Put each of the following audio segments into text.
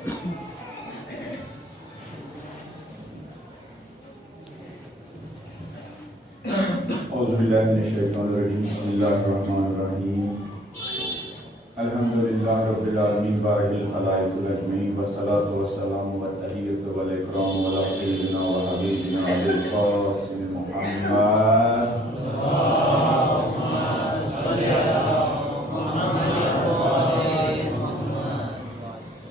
اعوذ باللہ من الشیطان الرجیم بسم اللہ الرحمن الرحیم الحمدللہ رب العالمین بارئ الخلائق اجمعین والصلاۃ والسلام والتحیۃ والاکرام علی سیدنا و حبیبنا ابی القاسم محمد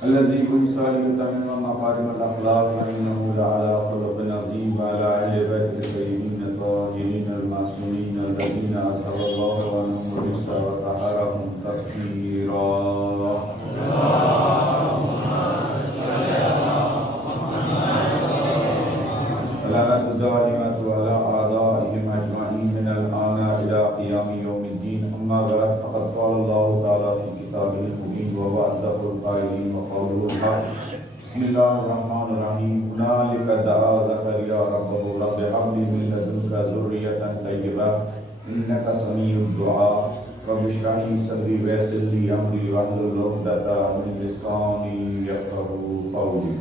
الذي ينسى ليتمم مكارم الاخلاق وانه لعلى خلق عظيم وعلى اهل بيته الطيبين الطاهرين المعصومين الذين اصحب الله عنهم الرجس وطهرهم تطهيرا صلاة الدائمة على اعدائهم اجمعين من الان الى قيام يوم الدين اما بعد فقد قال الله تعالى في كتابه المبين وهو اصدق القائلين وقوله الحق بسم الله الرحمن الرحيم هنالك دعا زكريا ربه رب هب لي من لدنك ذرية طيبة إنك سميع الدعاء رب اشرح لي صدري ويسر لي أمري واحلل عقدة من لساني يفقهوا قولي.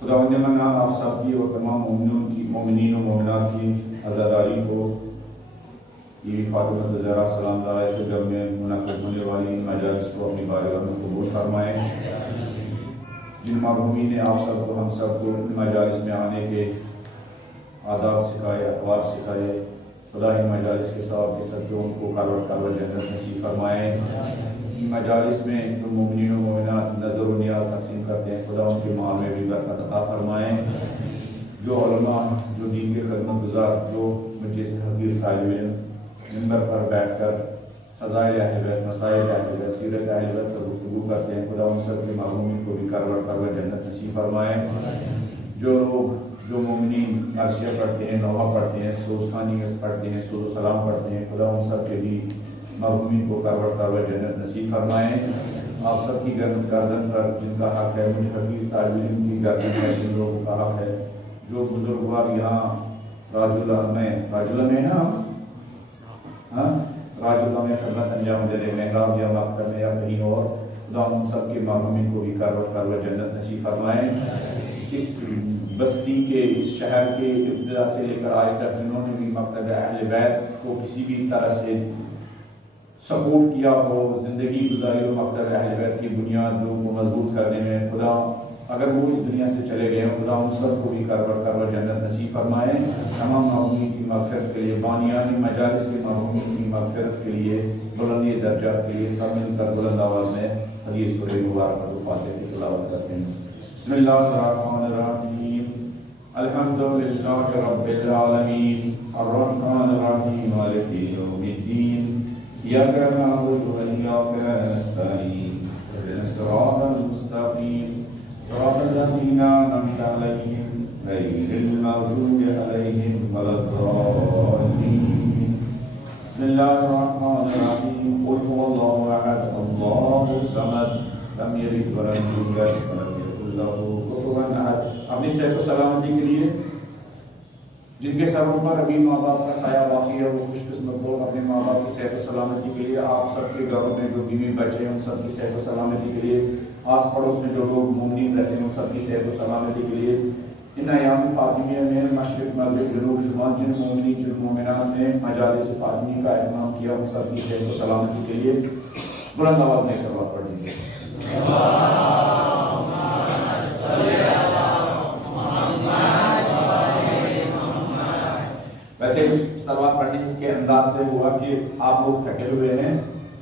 خداوند من آپ سب کی اور تمام مومنین و مومنات کی عزاداری کو یہ فاطمہ الزہرا سلام علیہ کے گھر میں منعقد ہونے والی مجالس کو اپنی بارگاہ میں قبول فرمائیں. جن مرحومین نے آپ سب کو ہم سب کو مجالس میں آنے کے آداب سکھائے اطوار سکھائے خدا ان مجالس کے ثواب کے صدقے ان کو کروٹ جنت نصیب فرمائیں. ان مجالس میں جو مومنین و مومنات نظر و نیاز تقسیم کرتے ہیں خدا ان کے مال میں بھی برکت عطا فرمائیں. جو علماء جو دین کے خدمت گزار جو مجھے سے حقیر طالب علم ممبر پر بیٹھ کر فضائل اہل بیت مسائل اہل بیت سیرت اہل بیت پر گفتگو کرتے ہیں خدا ان سب کے مرحومین کو بھی کروٹ جنت نصیب فرمائیں. جو لوگ جو مومنین عرشیہ پڑھتے ہیں نوحہ پڑھتے ہیں سوزخانی پڑھتے ہیں سوز و سلام پڑھتے ہیں خدا ان سب کے بھی مرحومین کو کروٹ جنت نصیب فرمائیں. آپ سب کی گردن پر جن کا حق ہے مجھ حقیر طالب علم کی گردن پر جن لوگوں کا حق ہے جو بزرگوار یہاں راجولہ میں نا راجولہ میں خدمت انجام دینے محراب یا وقت کرنے یا کہیں اور خدا ان سب کے مرحومین کو بھی کروٹ جنت نصیب فرمائیں. اس بستی کے اس شہر کے ابتدا سے لے کر آج تک جنہوں نے بھی مکتب اہل بیت کو کسی بھی طرح سے سپورٹ کیا ہو زندگی گزاری ہو مکتب اہل بیت کی بنیاد کو مضبوط کرنے میں خدا اگر وہ اس دنیا سے چلے گئے ہیں خدا ان سب کو بھی کروٹ جنت نصیب فرمائیں. تمام مرحومین کی مغفرت کے لیے بانیان مجالس کے مرحومین کی مغفرت کے لیے بلندی درجات کے لیے سب مل کر بلند آواز میں حدیث سورہ مبارکہ فاتحہ کی تلاوت کرتے ہیں. بسم اللہ الرحمن الرحیم الحمدللہ رب العالمین الرحمن الرحیم مالک یوم الدین ایاک نعبد و ایاک نستعین اهدنا الصراط المستقیم صراط الذین انعمت علیہم غیر المغضوب علیہم ولا الضالین. بسم اللہ الرحمن الرحیم قل هو اللہ احد اللہ الصمد لم یلد ولم یولد ولم یکن له کفوا احد. اپنی صحت و سلامتی کے لیے جن کے سروں پر ابھی ماں باپ کا سایہ واقع ہے وہ خوش قسمت لوگ اپنے ماں باپ کی صحت و سلامتی کے لیے آپ سب کے گھروں میں جو بیوی بچے ہیں ان سب کی صحت و سلامتی کے لیے آس پڑوس میں جو لوگ مومنین رہتے ہیں ان سب کی صحت و سلامتی کے لیے ان ایام فاطمیہ میں مشرق مغرب جنوب شمال جن مومنین جن مومنات نے مجالس فاطمی کا اہتمام کیا ان سب کی صحت و سلامتی کے لیے بلند آواز میں صلوات پڑھ دیجیے. ویسے صلوات پڑھنے کے انداز سے ہوا کہ آپ لوگ تھکے ہوئے ہیں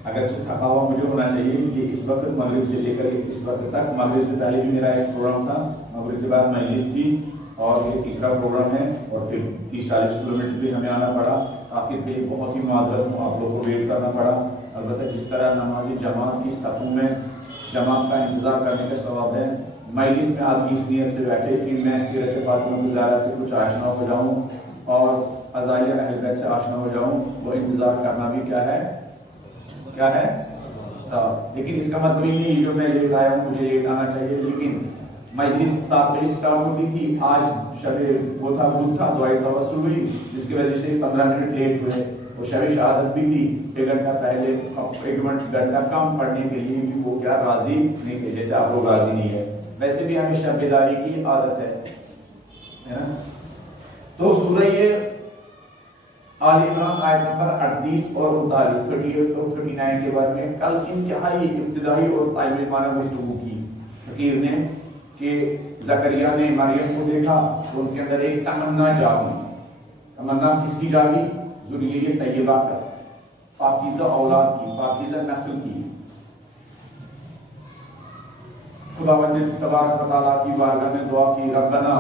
اگرچہ تھکا ہوا مجھے ہونا چاہیے کہ اس وقت مغرب سے لے کر اس وقت تک مغرب سے پہلے بھی میرا ایک پروگرام تھا مغرب کے بعد مجلس تھی اور یہ تیسرا پروگرام ہے اور پھر 30-40 کلومیٹر بھی ہمیں آنا پڑا. آخر پہ بہت ہی معذرت ہوں آپ لوگوں کو ویٹ کرنا پڑا. البتہ جس طرح نمازی جماعت کی صفوں میں جماعت کا انتظار کرنے کا ثواب ہے مجلس میں آدمی اس نیت سے بیٹھے کہ میں سیرت فاطمہ الزہرا سے کچھ آشنا ہو جاؤں اور عزائیہ اہل بیت سے آشنا ہو جاؤں. وہ انتظار کرنا بھی کیا ہے لیکن اس کا مطلب یہ نہیں جو میں لیٹ آیا ہوں مجھے لیٹ آنا چاہیے. لیکن مجلس 7 بجے سٹارٹ ہوتی تھی آج شب وہ تھا بدھ تھا دعائے توسل ہوئی جس کی وجہ سے 15 منٹ لیٹ ہوئے. وہ شب شہادت بھی تھی، 1 گھنٹہ پہلے 1 گھنٹہ کم پڑھنے کے لیے بھی وہ کیا راضی نہیں تھے، جیسے آپ لوگ راضی نہیں ہے. ویسے بھی ہمیں شب بیداری کی عادت ہے نا. تو سورہ آل عمران آیت نمبر 38 اور 39 38 اور 39 کے بارے میں کل انتہائی ابتدائی اور طالب علمانہ گفتگو کی فقیر نے کہ زکریا نے مریم کو دیکھا تو ان کے اندر ایک تمنا جاگی. تمنا کس کی جاگی؟ ذریہ طیبہ کا، پاکیزہ اولاد کی، پاکیزہ نسل کی. خداوند تبارک و تعالیٰ کی بارگاہ میں دعا کی، ربنا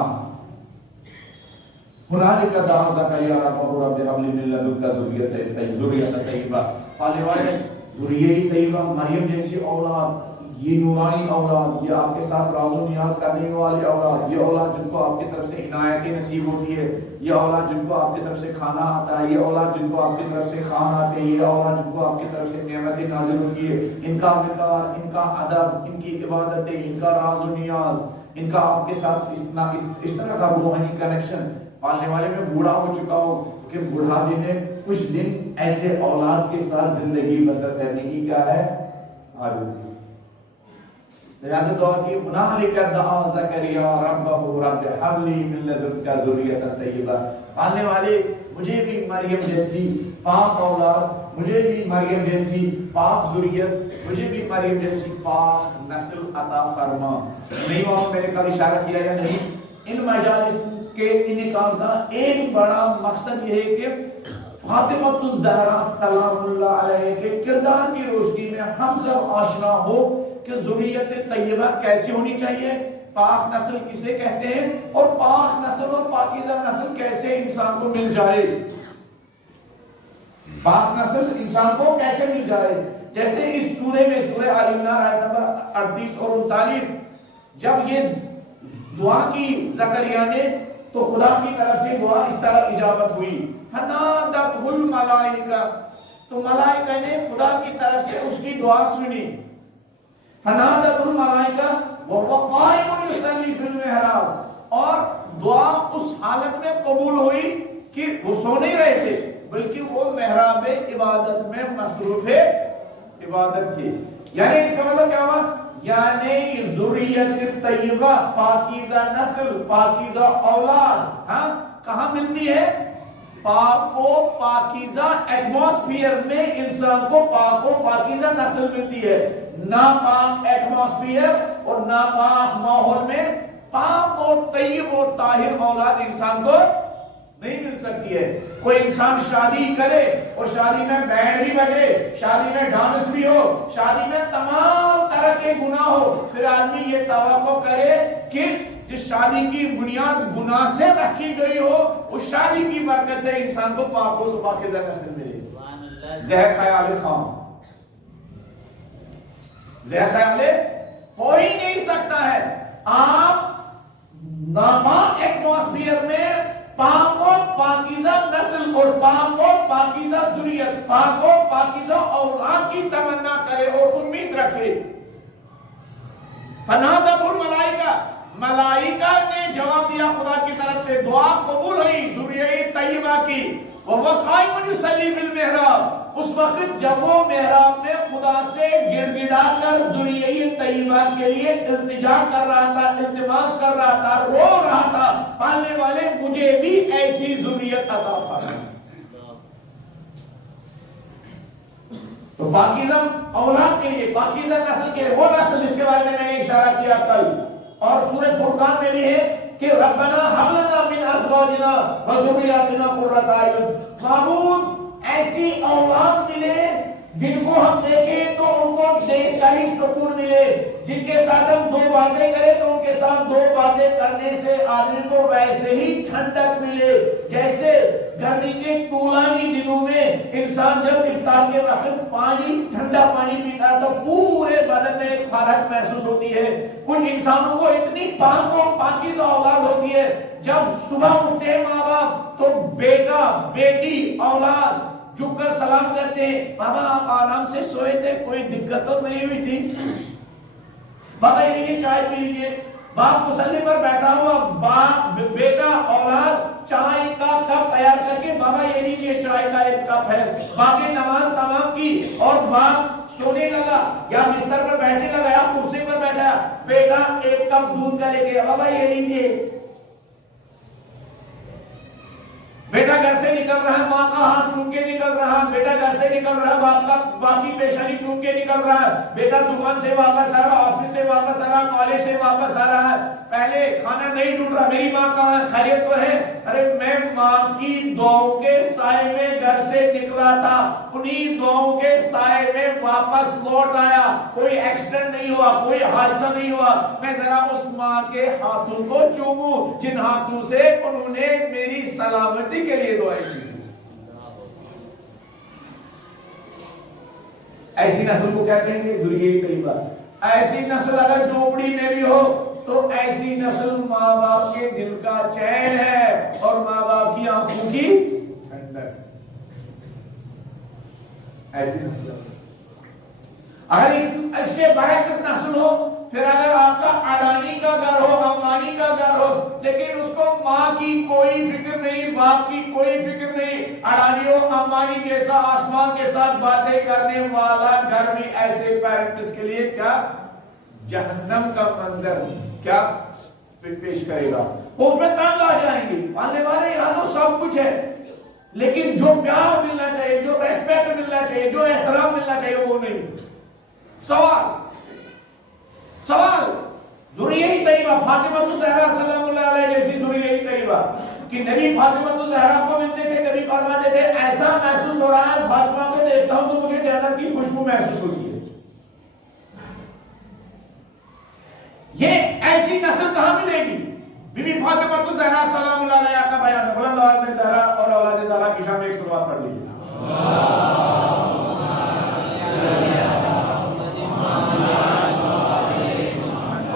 ہنالک دعا زکریا ربہ رب ہب لی من لدنک ذریۃ طیبہ. پالنے والے ذریہ طیبہ، مریم جیسی اولاد، یہ نورانی اولاد، یہ آپ کے ساتھ راز و نیاز کرنے والے اولاد، یہ اولاد جن کو آپ کی طرف سے عنایتیں نصیب ہوتی ہے، یہ اولاد جن کو آپ کی طرف سے کھانا آتا ہے، یہ اولاد جن کو آپ کی طرف سے خوان آتے ہیں، یہ اولاد جن کو آپ کی طرف سے نعمتیں نازل ہوتی ہے، ان کا وقار، ان کا ادب، ان کی عبادتیں، ان کا راز و نیاز، ان کا آپ کے ساتھ اس طرح کا روحانی کنیکشن. پالنے والے میں بوڑھا ہو چکا ہو کہ بڑھاپے میں کچھ دن ایسے اولاد کے ساتھ زندگی بسر کرنے کی کیا ہے آرزو. لہذا دعا کی، ہنالک دعا زکریا ربہ رب ہب لی من لدنک ذریۃ طیبہ. پالنے والے مجھے بھی مریم جیسی پاک اولاد، مجھے بھی مریم جیسی پاک ذریت، مجھے بھی مریم جیسی پاک نسل عطا فرما. نہیں وہاں میں نے کل اشارہ کیا یا نہیں، ان مجالس کے انعقاد کا ایک بڑا مقصد یہ ہے کہ فاطمہ الزہرا سلام اللہ علیہ کے کردار کی روشنی میں ہم سب آشنا ہو کہ ذریت طیبہ کیسی ہونی چاہیے، پاک نسل کسے کہتے ہیں، اور پاک نسل اور پاکیزہ نسل کیسے انسان کو مل جائے. پاک نسل انسان کو کیسے مل جائے. جیسے اس سورے میں، سورہ آل عمران آیت نمبر 38 اور 39، جب یہ دعا کی زکریا نے تو خدا کی طرف سے دعا اس طرح اجابت ہوئی، فنادتہ الملائکہ، تو ملائکہ نے خدا کی طرف سے اس کی دعا سنی. فنادت الملائکہ وهو قائم یصلی فی المحراب، اور دعا اس حالت میں قبول ہوئی کہ وہ سو نہیں رہے تھے بلکہ وہ محراب عبادت میں مصروف عبادت تھے. یعنی اس کا مطلب کیا ہوا؟ یعنی ذریت طیبہ، پاکیزہ نسل، پاکیزہ اولاد ہاں کہاں ملتی ہے؟ پاک و پاکیزہ ایٹماسفیئر میں انسان کو پاک و پاکیزہ نسل ملتی ہے. ناپاک ایٹماسفیئر اور ناپاک ماحول میں پاک و طیب و طاہر اولاد انسان کو نہیں مل سکتی ہے. کوئی انسان شادی کرے اور شادی میں بینڈ بھی بجے، شادی میں ڈانس بھی ہو، شادی میں تمام طرح کے گناہ ہو، پھر آدمی یہ توقع کرے کہ جس شادی کی بنیاد گناہ سے رکھی گئی ہو، اس شادی کی برکت سے انسان کو پاک و پاکیزہ نسل ملے. ذہن خیال خام، ذہن خیال ہو ہی نہیں سکتا ہے. آپ ناپاک ایٹماسفیئر میں پاک و پاکیزہ نسل اور پاک و پاکیزہ ذریت، پاک و پاکیزہ اولاد کی تمنا کرے اور امید رکھے. فنادت الملائکہ، ملائکہ نے جواب دیا خدا کی طرف سے، دعا قبول ہوئی ذریہ طیبہ کی. وَهُوَ قَائِمٌ يُصَلِّي فِي الْمِحْرَابِ، اس وقت جب وہ محراب میں خدا سے گڑ گڑا کر ذریہ طیبہ کے لیے التجا کر رہا تھا، التماس کر رہا تھا، رو رہا تھا، پالنے والے مجھے بھی ایسی ذریت عطا فرما. تو پاکیزہ اولاد کے لیے، پاکیزہ نسل کے لیے، وہ نسل جس کے بارے میں نے اشارہ کیا کل، اور سورہ فرقان میں بھی ہے کہ ربنا ہب لنا من ازواجنا وذریاتنا قرۃ اعین. معبود ایسی اولاد ملے جن کو ہم دیکھیں تو ان کو دیکھ کر ہی سکون ملے، جن کے ساتھ ہم دو باتیں کریں تو ان کے ساتھ دو باتیں کرنے سے آدمی کو ویسے ہی ٹھنڈک ملے. جیسے گرمی کے طولانی دنوں میں انسان جب افطار کے وقت پانی، ٹھنڈا پانی پیتا ہے تو پورے بدن میں ایک فرحت محسوس ہوتی ہے. کچھ انسانوں کو اتنی پاک و پاکیزہ اولاد ہوتی ہے، جب صبح اٹھتے ہیں ماں باپ تو بیٹا بیٹی اولاد جھک کر سلام کرتے ہیں، بابا آپ آرام سے سوئے تھے، کوئی دقت تو نہیں ہوئی تھی؟ بابا یہ لیجیے چائے پی لیجیے. باپ مصلی پر بیٹھا ہوا، باپ بیٹا اولاد چائے کا کپ تیار کر کے بابا یہ لیجیے چائے کا ایک کپ ہے. باپ نے نماز تمام کی اور باپ سونے لگا یا بستر پر بیٹھنے لگا یا کرسی پر بیٹھا, بیٹا ایک کپ دودھ کا لے کے بابا یہ لیجیے. بیٹا گھر سے نکل رہا ہے, ماں کا ہاتھ چوم کے نکل رہا ہے. بیٹا گھر سے نکل رہا ہے, باپ کی پیشانی چوم کے نکل رہا ہے. بیٹا دکان سے واپس آ رہا, آفس سے واپس آ رہا, کالج سے واپس آ رہا ہے. پہلے کھانا نہیں ڈھونڈ رہا, میری ماں کہاں ہے, خیریت تو ہے. ارے میں ماں کی دعاؤں کے سائے میں گھر سے نکلا تھا, انہی دعاؤں کے سائے میں واپس لوٹ آیا. کوئی ایکسیڈنٹ نہیں ہوا, کوئی حادثہ نہیں ہوا. میں ذرا اس ماں کے ہاتھوں کو چوموں جن ہاتھوں سے انہوں نے میری سلامتی کے لیے دعائیں کی. ایسی نسل کو کیا کہیں گے؟ ذریعہ طیبہ. ایسی نسل اگر جھوپڑی میں بھی ہو تو ایسی نسل ماں باپ کے دل کا چین ہے اور ماں باپ کی آنکھوں کی ٹھنڈک. ایسی نسل. اگر اس کے برعکس نسل ہو, پھر اگر آپ کا اڈانی کا گھر ہو, امبانی کا گھر ہو, لیکن اس کو ماں کی کوئی فکر نہیں, باپ کی کوئی فکر نہیں, اڈانی ہو امبانی جیسا آسمان کے ساتھ باتیں کرنے والا گھر بھی ایسے پیرنٹس کے لیے کیا جہنم کا منظر کیا پیش کرے گا. وہ اس میں تنگ آ جائیں گے. پالنے والے یہاں تو سب کچھ ہے, لیکن جو پیار ملنا چاہیے, جو ریسپیکٹ ملنا چاہیے, جو احترام ملنا چاہیے وہ نہیں. سوال ذریعہ طیبہ فاطمہ الزہرا سلام اللہ علیہ جیسی ذریعہ طیبہ کہ نبی فاطمہ الزہرا کو ملتے تھے, نبی فرماتے تھے ایسا محسوس ہو رہا ہے فاطمہ کو دیکھتا ہوں تو مجھے جنت کی خوشبو محسوس ہوتی ہے. یہ ایسی نسل کہاں ملے گی؟ بی بی فاطمہ الزہرا سلام اللہ علیہ کا بیان ہے. بلند آواز میں زہرا اور اولاد زہرا کی شان میں ایک صلوات پڑھ لیجیے.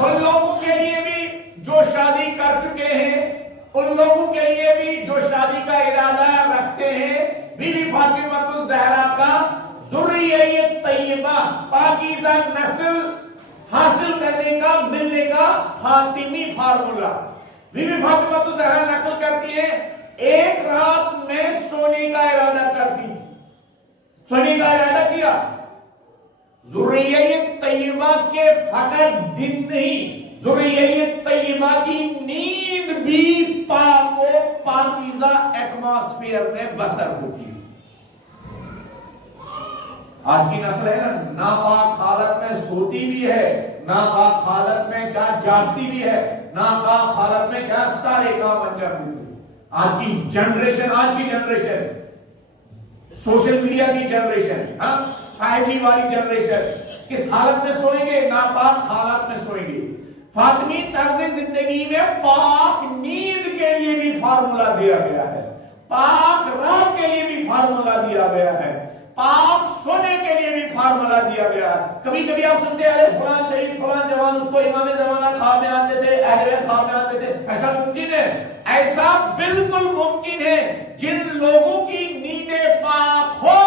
ان لوگوں کے لیے بھی جو شادی کر چکے ہیں, ان لوگوں کے لیے بھی جو شادی کا ارادہ رکھتے ہیں, بی بی فاطمہ الزہرا کا ذریہ طیبہ پاکیزہ نسل حاصل کرنے کا, ملنے کا فاطمی فارمولا. بی بی فاطمہ الزہرا نقل کرتی ہے ایک رات میں سونے کا ارادہ کرتی تھی. سونے کا ارادہ کیا. ذریہ طیبہ کے فقط دن نہیں, ذریہ طیبہ کی نیند بھی پاک و پاکیزہ ایٹماسفیئر میں بسر ہوتی ہے. آج کی نسل ہے نا, ناپاک حالت میں سوتی بھی ہے, ناپاک حالت میں کیا جاگتی بھی ہے, ناپاک حالت میں کیا سارے کام انجام دیتی ہے. آج کی جنریشن سوشل میڈیا کی جنریشن, 5G والی جنریشن کس حالت میں سوئیں گے؟ ناپاک حالت میں سوئیں گے. فاطمی طرز زندگی میں پاک نیند کے لیے بھی فارمولا دیا گیا ہے, پاک رات کے لیے بھی فارمولا دیا گیا ہے, پاک سونے کے لیے بھی فارمولا دیا گیا ہے. کبھی کبھی آپ سنتے ہیں فلان شہید فلان جوان, اس کو امام زمانہ خواب میں آتے تھے, اہل بیت خواب میں آتے تھے. ایسا ممکن ہے؟ ایسا بالکل ممکن ہے. جن لوگوں کی نیندیں پاک ہو,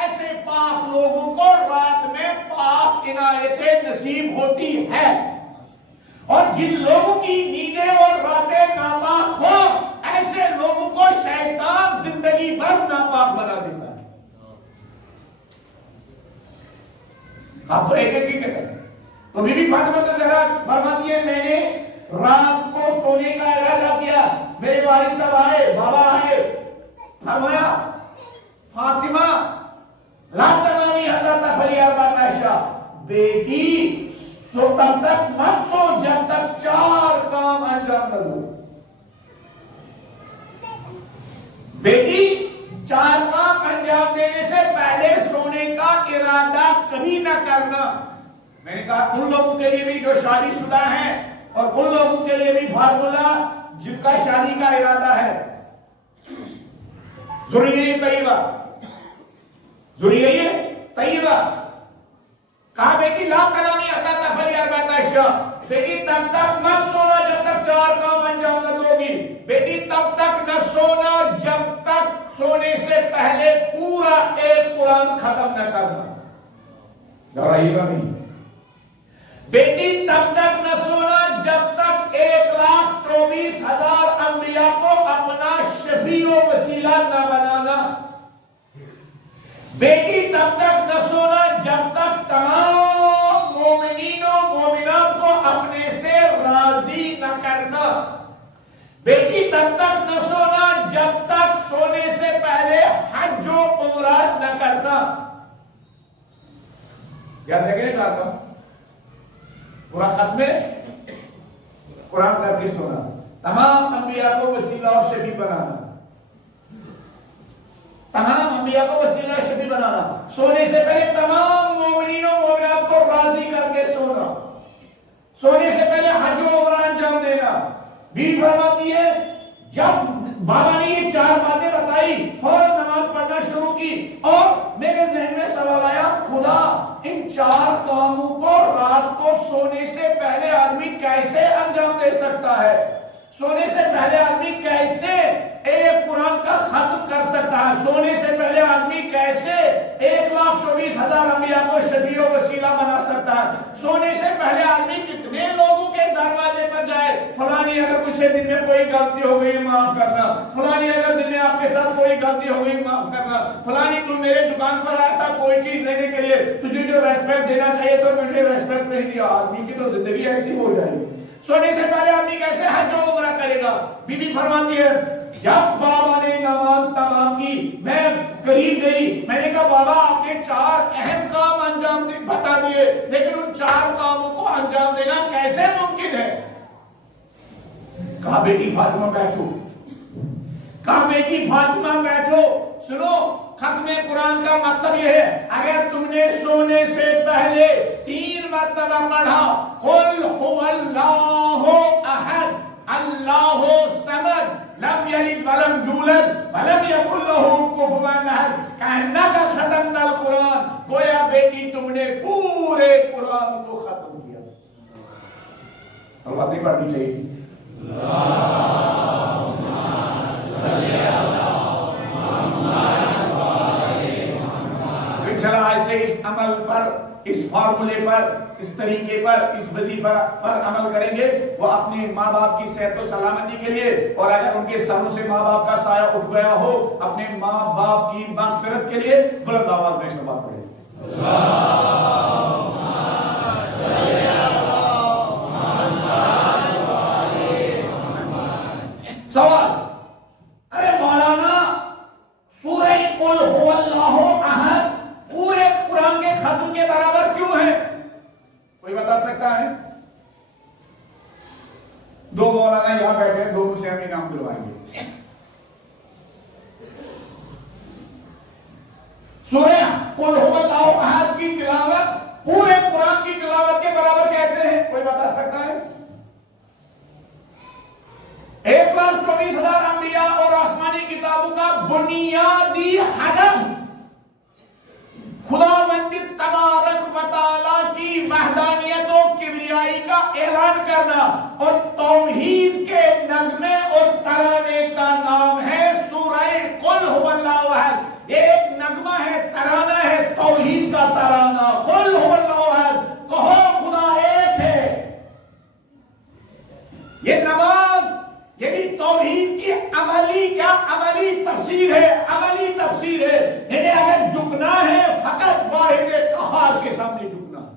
ایسے پاک لوگوں کو رات میں پاک عنایتیں نصیب ہوتی ہے, اور جن لوگوں کی نیندیں اور راتیں ناپاک ہو, ایسے لوگوں کو شیطان زندگی بھر ناپاک بنا دیتا ہے. آپ تو ایک ایک ہی کہتے ہیں. تو بی بی فاطمہ الزہرا فرماتی ہے میں نے رات کو سونے کا ارادہ کیا. میرے والد صاحب آئے, بابا آئے, فرمایا فاطمہ لا تنامی حتی تفعلی اربعۃ اشیاء, بیٹی سو تب تک مت سو جب تک 4 کام انجام نہ دو. بیٹی 4 کام انجام دینے سے پہلے سونے کا ارادہ کبھی نہ کرنا. میں نے کہا ان لوگوں کے لیے بھی جو شادی شدہ ہیں اور ان لوگوں کے لیے بھی فارمولا جن کا شادی کا ارادہ ہے. ذریہ طیبہ کہا بیٹی لا تنامی حتی تفعلی اربعۃ اشیاء, بیٹی تب تک مت سونا جب تک 4 کام انجام نہ دو گی. بیٹی تب تک نہ سونا جب تک سونے سے پہلے پورا ایک قرآن ختم نہ کرنا. دہرائیے گا نہیں. بیٹی تب تک نہ سونا جب تک 1,24,000 انبیاء کو اپنا اولاد نہ بنانا، بیٹی تب تک نہ سونا جب تک تمام مومنین و مومنات کو اپنے سے راضی نہ کرنا، بیٹی تب تک نہ سونا جب تک سونے سے پہلے حج و عمرہ نہ کرنا۔ یاد رکھیں چاہتا ہوں پورا ختم قرآن کر کے سونا، تمام انبیاء کو وسیلہ اور شفیع بنانا، تمام انبیاء کو وسیلہ اور شفیع بنانا، سونے سے پہلے تمام مومنین و مومنات کو راضی کر کے سونا، سونے سے پہلے حج و عمرہ انجام دینا۔ بیوی فرماتی ہے جب بابا نے یہ 4 باتیں بتائی فوراً نماز پڑھنا شروع کی، اور میرے ذہن میں سوال آیا خدا ان 4 کاموں کو رات کو سونے سے پہلے آدمی کیسے انجام دے سکتا ہے؟ سونے سے پہلے آدمی کیسے ایک قرآن کا ختم کر سکتا ہے؟ سونے سے پہلے آدمی کیسے 1,24,000 انبیاء کو شفیع و وسیلہ بنا سکتا ہے؟ سونے سے پہلے آدمی کتنے لوگوں کے دروازے پر جائے، فلانی اگر مجھ سے دن میں کوئی غلطی ہو گئی معاف کرنا، فلانی اگر دن میں آپ کے ساتھ کوئی غلطی ہو گئی معاف کرنا، فلانی تو میرے دکان پر آیا تھا کوئی چیز لینے کے لیے، تجھے جو ریسپیکٹ دینا چاہیے تو مجھے ریسپیکٹ نہیں دیا، آدمی کی تو زندگی ایسی ہو جائے گی۔ سونے سے پہلے آدمی کیسے حج و عمرہ کرے گا؟ بی بی فرماتی ہے جب بابا نے نماز تمام کی میں قریب گئی، میں نے کہا بابا آپ نے 4 اہم کام انجام بتا دیے، لیکن ان 4 کاموں کو انجام دینا کیسے ممکن ہے؟ کہا بیٹی فاطمہ بیٹھو، کہا بیٹی فاطمہ بیٹھو، سنو ختم قرآن کا مطلب یہ ہے اگر تم نے سونے سے پہلے 3 مرتبہ پڑھا قل هو اللہ احد اللہ صمد لم یلد ولم یولد ولم یکن له کفوا احد کأنک ختمت القرآن، گویا بیٹی تم نے پورے قرآن کو ختم کیا۔ صلوات نہیں پڑھنی چاہیے تھی؟ چلا ایسے اس عمل پر، اس فارمولے پر، اس طریقے پر، اس وظیفہ پر عمل کریں گے، وہ اپنے ماں باپ کی صحت و سلامتی کے لیے، اور اگر ان کے سروں سے ماں باپ کا سایہ اٹھ گیا ہو اپنے ماں باپ کی مغفرت کے لیے بلند آواز میں سبحان پڑھیں۔ سوال، ارے مولانا سورہ قل هو اللہ احد پورے قرآن کے ختم کے برابر کیوں ہے؟ کوئی بتا سکتا ہے؟ 2 مولانا یہاں بیٹھے ہیں، 2 سے ہم انعام دلوائیں گے۔ سورہ قل هو اللہ احد کی تلاوت پورے قرآن کی تلاوت کے برابر کیسے ہے؟ کوئی بتا سکتا ہے؟ 1,24,000 انبیاء اور آسمانی کتابوں کا بنیادی ہدف خداوند تبارک و تعالی کی وحدانیت و کبریائی کا اعلان کرنا، اور توحید کے نغمے اور ترانے کا نام ہے سورہ قل هو اللہ احد۔ یہ ایک نغمہ ہے، ترانہ ہے، توحید کا ترانہ، قل هو اللہ احد، کہو خدا ایک ہے۔ یہ نماز یعنی توحید کی عملی تفسیر ہے، عملی تفسیر ہے۔ یعنی اگر جھکنا ہے فقط واحد قہار کے سامنے جھکنا ہے،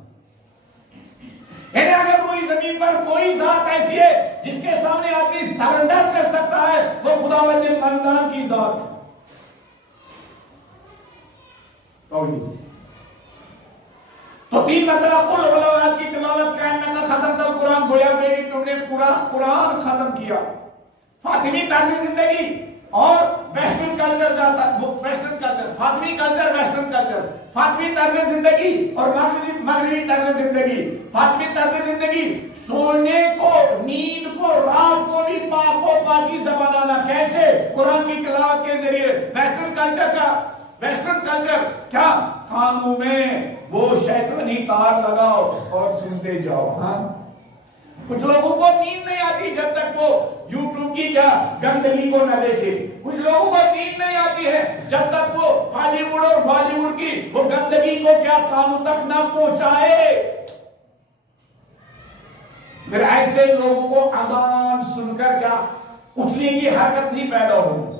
یعنی اگر کوئی زمین پر کوئی ذات ایسی ہے جس کے سامنے آدمی سرنڈر کر سکتا ہے وہ خداوند منان کی ذات ہے۔ توحید تو 3 مرتبہ قل هو اللہ احد کی تلاوت کرنے کا ختم تل قرآن، گویا بیٹی تم نے پورا قرآن ختم کیا۔ فاطمی طرز زندگی اور ویسٹرن کلچر کا ویسٹرن کلچر، فاطمی کلچر ویسٹرن کلچر، فاطمی طرز زندگی اور مغربی طرز زندگی۔ فاطمی طرز زندگی سونے کو، نیند کو، رات کو بھی پاک و پاکیزہ بنانا، کیسے؟ قرآن کی تلاوت کے ذریعے۔ ویسٹرن کلچر کیا؟ کانوں میں وہ شیطانی تار لگاؤ اور سنتے جاؤ۔ ہاں کچھ لوگوں کو نیند نہیں آتی جب تک وہ یوٹیوب کی کیا گندگی کو نہ دیکھے، کچھ لوگوں کو نیند نہیں آتی ہے جب تک وہ ہالی ووڈ اور بالی ووڈ کی وہ گندگی کو کیا کانوں تک نہ پہنچائے۔ پھر ایسے لوگوں کو اذان سن کر کیا اٹھنے کی حرکت نہیں پیدا ہوگی،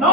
9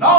9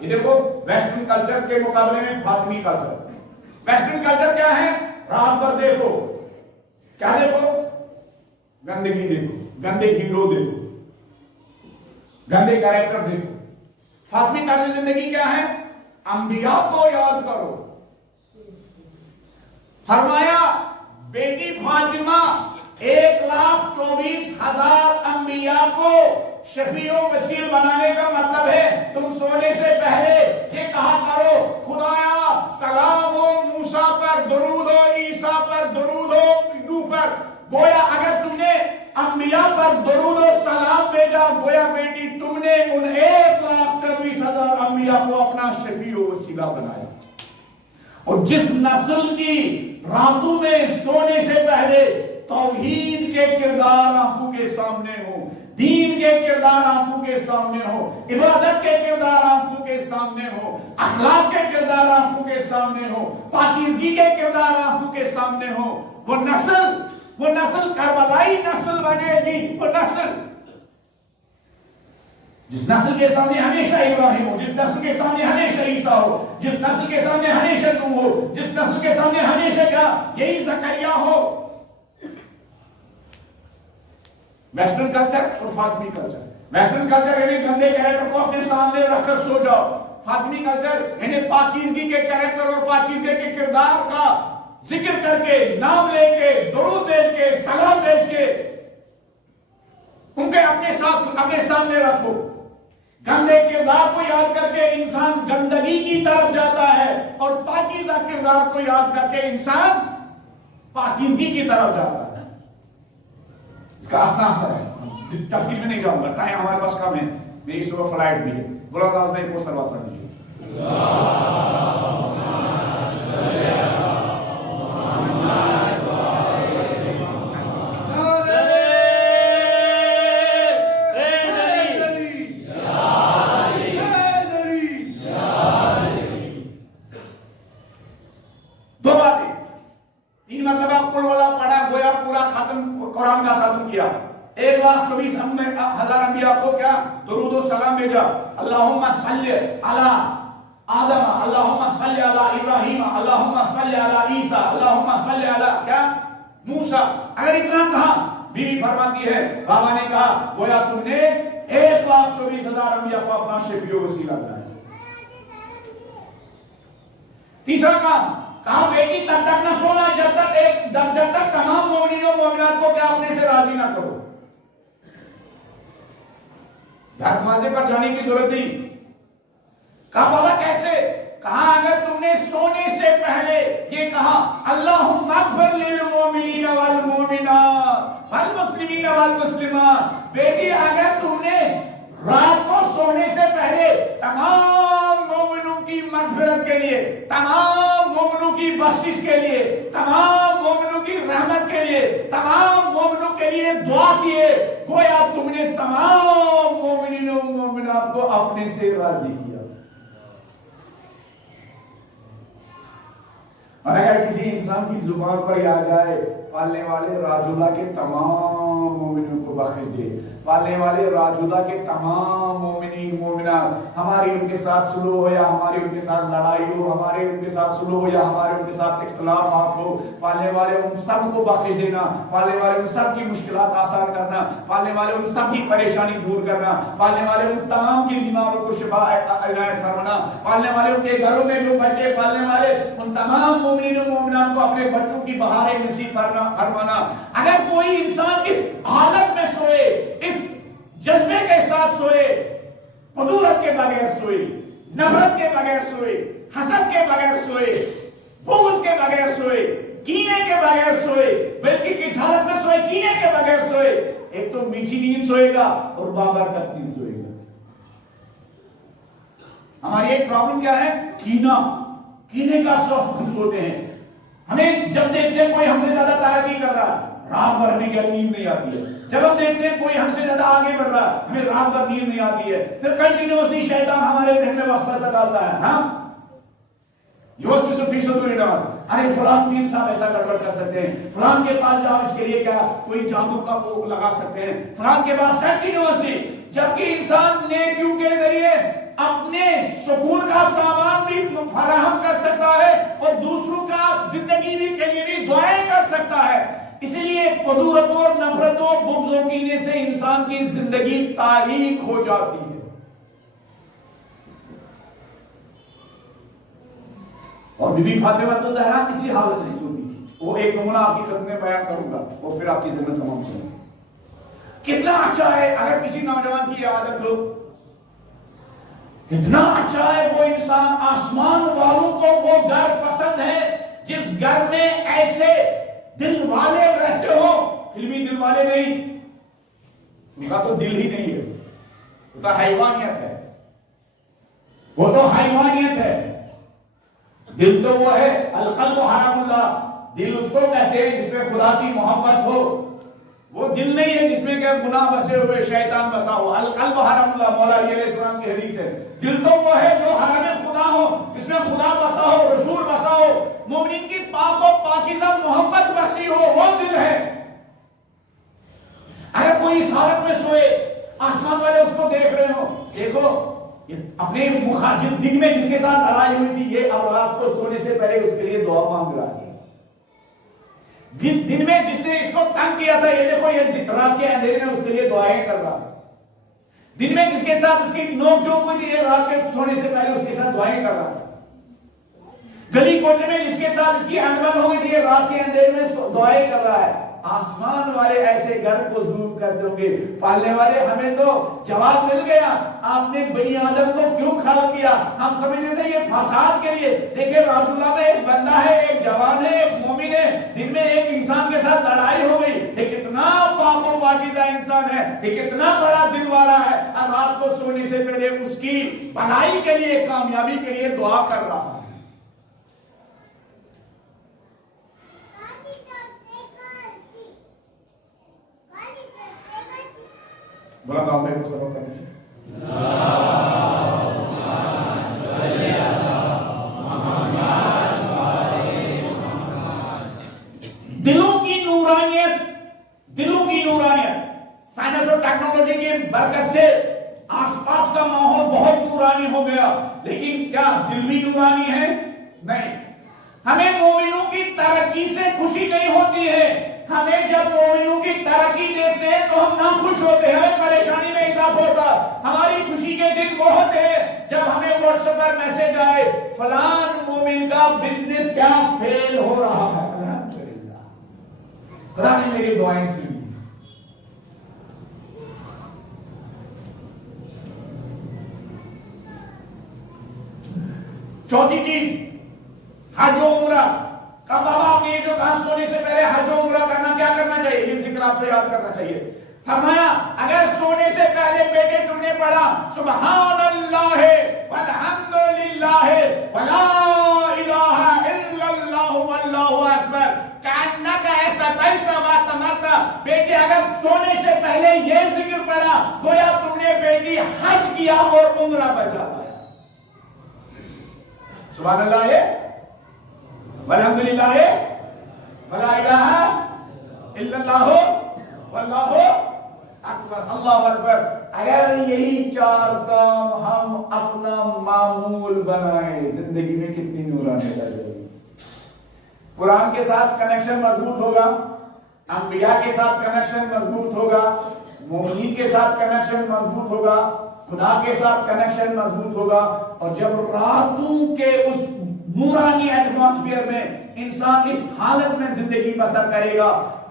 یہ دیکھو ویسٹرن کلچر کے مقابلے میں فاطمی کلچر. ویسٹرن کلچر کیا ہے؟ رات بھر دیکھو، کیا دیکھو؟ گندگی دیکھو، گندے ہیرو دیکھو، گندے کریکٹر دیکھو. فاطمی طرز زندگی کیا ہے؟ انبیاء کو یاد کرو. فرمایا بیٹی فاطمہ 1,24,000 انبیاء کو شفیع و وسیل بنانے کا مطلب ہے تم سونے سے پہلے یہ کہا کرو خدایا سلام ہو موسیٰ پر، درود ہو عیسیٰ پر، درود ہو نوح پر. گویا اگر تم نے انبیاء پر درود و سلام بھیجا، گویا بیٹی تم نے ان 1,24,000 انبیاء کو اپنا شفیع و وسیلہ بنایا. اور جس نسل کی راتوں میں سونے سے پہلے توحید کے کردار آنکھوں کے سامنے ہو، دین کے کردار آنکھوں کے سامنے ہو، عبادت کے کردار آنکھوں کے سامنے ہو، اخلاق کے کردار آنکھوں کے سامنے ہو، پاکیزگی کے کردار آنکھوں کے سامنے ہو، وہ نسل کربلائی نسل بنے گی. وہ نسل جس نسل کے سامنے ہمیشہ ابراہیم ہو، جس نسل کے سامنے ہمیشہ عیسیٰ ہو، جس نسل کے سامنے ہمیشہ نوح ہو، جس نسل کے سامنے ہمیشہ کیا یہی زکریا ہو. ویسٹرن کلچر اور فاطمی کلچر. ویسٹرن کلچر یعنی گندے کیریکٹر کو اپنے سامنے رکھ کر سو جاؤ. فاطمی کلچر یعنی پاکیزگی کے کیریکٹر اور پاکیزگی کے کردار کا ذکر کر کے، نام لے کے، درود بھیج کے، سلام بھیج کے ان کے اپنے سامنے رکھو. گندے کردار کو یاد کر کے انسان گندگی کی طرف جاتا ہے اور پاکیزہ کردار کو یاد کر کے انسان پاکیزگی کی طرف جاتا ہے. اس کا اپنا اثر ہے، تفصیل میں نہیں جاؤں گا، ٹائم ہمارے پاس کم ہے. میری صبح فلائٹ بھی ہے. بلند آواز میں ایک اور سلوات پڑھ دیجیے. قرآن کا ختم کیا. 1,24,000 انبیاء کو کیا درود و سلام بھیجا. اللہم صلی علی آدم، اللہم صلی علی ابراہیم، اللہم صلی علی عیسیٰ، اللہم صلی علی کیا موسیٰ. اگر اتنا کہا، بیوی فرماتی ہے بابا نے کہا گویا تم نے 1,24,000 انبیاء کو اپنا شفیع و وسیلہ بنایا. تیسرا کام کہاں بیٹی تب تک نہ سونا جب تک تمام مومنین و مومنات کو کیا اپنے سے راضی نہ کرو. دروازے پر جانے کی ضرورت نہیں. کہا بابا کیسے؟ کہا اگر تم نے سونے سے پہلے یہ کہا اللہم اغفر للمومنین والمومنات والمسلمین والمسلمات. بیٹی اگر تم نے رات کو سونے سے پہلے تمام مومنوں کی مغفرت کے لیے، تمام مومنوں کی بخشش کے لیے، تمام مومنوں کی رحمت کے لیے، تمام مومنوں کے لیے دعا کیے، گویا تم نے تمام مومنین و مومنات کو اپنے سے راضی کیا. اور اگر کسی انسان کی زبان پر یہ آ جائے پالنے والے راجولہ کے تمام مومنوں کو بخش دے، پالنے والے راجولہ کے تمام مومنین مومنات، ہماری ان کے ساتھ سلو ہو یا ہماری ان کے ساتھ لڑائی ہو، ہمارے ان کے ساتھ سلو ہو یا ہمارے ان کے ساتھ اختلافات ہو، پالنے والے ان سب کو بخش دینا، پالنے والے ان سب کی مشکلات آسان کرنا، پالنے والے ان سب کی پریشانی دور کرنا، پالنے والے ان تمام کی بیماروں کو شفا عنایت فرمانا، پالنے والے ان کے گھروں میں جو بچے پالنے والے ان تمام مومنین و مومنات کو اپنے بچوں کی بہاریں نصیب فرمانا. اگر کوئی انسان اس حالت میں سوئے، اس جذبے کے ساتھ سوئے، قدورت کے بغیر سوئے، نفرت کے بغیر سوئے، حسد کے بغیر سوئے، بغض کے بغیر سوئے، کینے کے بغیر سوئے، بلکہ کس حالت میں سوئے؟ کینے کے بغیر سوئے. ایک تو میٹھی نیند سوئے گا اور بابرکت نیند سوئے گا. ہماری ایک پرابلم کیا ہے؟ کینے کا خوف ہم سوتے ہیں. ہمیں جب دیکھتے ہیں کوئی ہم سے زیادہ ترقی کر رہا ہے، رات بھر ہمیں کیا نیند نہیں آتی ہے. جب ہم دیکھتے ہیں کوئی ہم سے زیادہ آگے بڑھ رہا ہے، ہمیں رات بھر نیند نہیں آتی ہے. پھر کنٹینیوسلی شیطان ہمارے ذہن میں وسوسہ ڈالتا ہے. ہاں یوسوس فی صدور الناس، ارے فلان پیر صاحب ایسا گڑبڑ کر سکتے ہیں، فلان کے پاس جاؤ اس کے لیے کیا کوئی جادو کا وہ لگا سکتے ہیں، فلان کے پاس کنٹینیوسلی، جبکہ انسان نیکیوں کے ذریعے اپنے سکون کا سامان بھی فراہم کر سکتا ہے اور دوسروں کا زندگی بھی کے لیے بھی دعائیں کر سکتا ہے۔ اسی لیے کدورتوں اور نفرتوں بغض و کینے سے انسان کی زندگی تاریک ہو جاتی ہے۔ اور بی بی فاطمہ تو زہرا اسی حالت میں سوتی تھی، وہ ایک نمونہ آپ کی خدمت میں بیان کروں گا اور پھر آپ کی ذمہ تمام کروں گا۔ کتنا اچھا ہے اگر کسی نوجوان کی عادت ہو، کتنا اچھا ہے وہ انسان، آسمان والوں کو وہ گھر پسند ہے جس گھر میں ایسے دل والے رہتے ہو، علمی دل والے نہیں، ان کا تو دل ہی نہیں ہے، وہ تو حیوانیت ہے، وہ تو حیوانیت ہے۔ دل تو وہ ہے القلب حرام اللہ، دل اس کو کہتے ہیں جس میں خدا کی محبت ہو، وہ دل نہیں ہے جس میں کہ گناہ بسے ہوئے شیطان بسا ہو۔ القلب حرام اللہ، مولا علیہ السلام کی حدیث ہے۔ دل تو وہ ہے جو حرم خدا ہو، جس میں خدا بسا ہو، رسول بسا ہو، مومنین کی پاک و پاکیزہ محبت بسی ہو، وہ دل ہے۔ اگر کوئی اس حالت میں سوئے، آسمان والے اس کو دیکھ رہے ہو، دیکھو اپنے مخاطب دن میں جن کے ساتھ لڑائی ہوئی تھی، یہ اب رات کو سونے سے پہلے اس کے لیے دعا مانگ رہا ہے۔ دن میں جس نے اس کو تنگ کیا تھا، یہ دیکھو یہ رات کے اندھیرے میں اس کے لیے دعائیں کر رہا ہے۔ دن میں جس کے ساتھ اس کی نوک جھوک ہوئی تھی، یہ رات کے سونے سے پہلے اس کے ساتھ دعائیں کر رہا ہے۔ گلی کوچے میں جس کے ساتھ اس کی انبن ہو گئی تھی، یہ رات کے اندھیرے میں دعائیں کر رہا ہے۔ آسمان والے ایسے گھر کو ظلم کرتے ہوں گے، پالنے والے ہمیں تو جواب مل گیا، آپ نے بنی آدم کو کیوں خلق کیا؟ ہم سمجھ رہے تھے یہ فساد کے لیے۔ دیکھیں راج اللہ میں ایک بندہ ہے، ایک جوان ہے، ایک مومن ہے، دن میں ایک انسان کے ساتھ لڑائی ہو گئی، یہ کتنا پاک و پاکیزہ انسان ہے، یہ کتنا بڑا دل والا ہے، اور رات کو سونے سے پہلے اس کی بھلائی کے لیے، کامیابی کے لیے دعا کر رہا ہے۔ بولا گاؤں میں کو سبق کرتے ہیں۔ دلوں کی نورانیت، دلوں کی نورانیت، سائنس اور ٹیکنالوجی کی برکت سے آس پاس کا ماحول بہت نورانی ہو گیا، لیکن کیا دل بھی نورانی ہے؟ نہیں۔ ہمیں مومنوں کی ترقی سے خوشی نہیں ہوتی ہے، ہمیں جب مومنوں کی ترقی دیکھتے ہیں تو ہم ناخوش ہوتے ہیں، پریشانی میں اضافہ ہوتا۔ ہماری خوشی کے دن وہ ہوتے ہیں جب ہمیں واٹس ایپ پر میسج آئے فلان مومن کا بزنس کیا فیل ہو رہا ہے، الحمدللہ خدا نے میری دعائیں سنی۔ چوتھی چیز حج و عمرہ کا، بابا آپ نے جو کہا سونے سے پہلے حج و عمرہ کرنا، کیا کرنا چاہیے؟ یہ ذکر آپ کو یاد کرنا چاہیے۔ فرمایا اگر سونے سے پہلے بیٹے تم نے پڑھا سبحان اللہ والحمد للہ ولا الہ الا اللہ واللہ اکبر کأنک احتطلت واتمرت، بیٹے اگر سونے سے پہلے یہ ذکر پڑھا گویا تم نے بیٹی حج کیا اور عمرہ بچا پایا۔ سبحان اللہ ہے والحمدللہ ہے ولا الہ الا اللہ واللہ اکبر، اللہ اکبر۔ اگر یہی چار کام ہم اپنا معمول بنائیں، زندگی میں کتنی نورانیت آ جائے گی۔ قرآن کے ساتھ کنیکشن مضبوط ہوگا، انبیاء کے ساتھ کنیکشن مضبوط ہوگا، مومنین کے ساتھ کنیکشن مضبوط ہوگا، خدا کے ساتھ کنیکشن مضبوط ہوگا۔ اور جب راتوں کے اس نورانی ایٹماسفیئر میں انسان اس حالت میں زندگی بسر کرے گا،